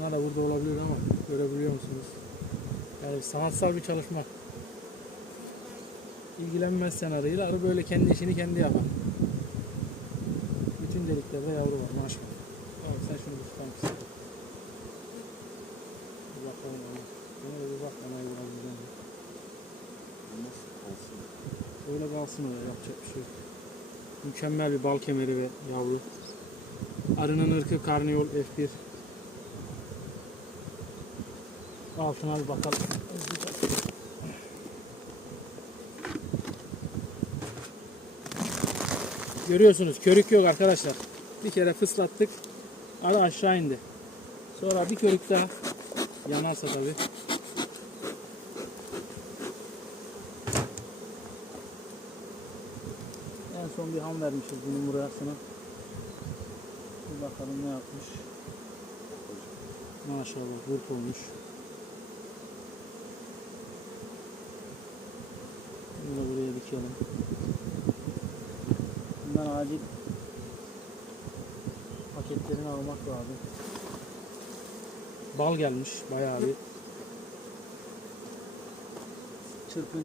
Da burada olabilir ama görebiliyor musunuz? Yani sanatsal bir çalışma. İlgilenmezsen arıyla arı böyle kendi işini kendi yapar. Bütün deliklerde yavru var maşallah. Tamam sen şunu mısın? Bir bakalım ona. Ona bir bak ona güzel. Nasıl? Öyle kalsın öyle yapacak bir şey. Mükemmel bir bal kemeri ve yavru. Arının ırkı karniyol F1. Altına bir bakalım. Görüyorsunuz körük yok arkadaşlar. Bir kere fıslattık. Arı aşağı indi. Sonra bir körük daha yanarsa tabii. En son bir ham vermişiz bunun burasına. Bir bakalım ne yapmış. Maşallah hırp olmuş. Dikelim. Bundan acil paketlerini almak lazım. Bal gelmiş bayağı bir. Çırpın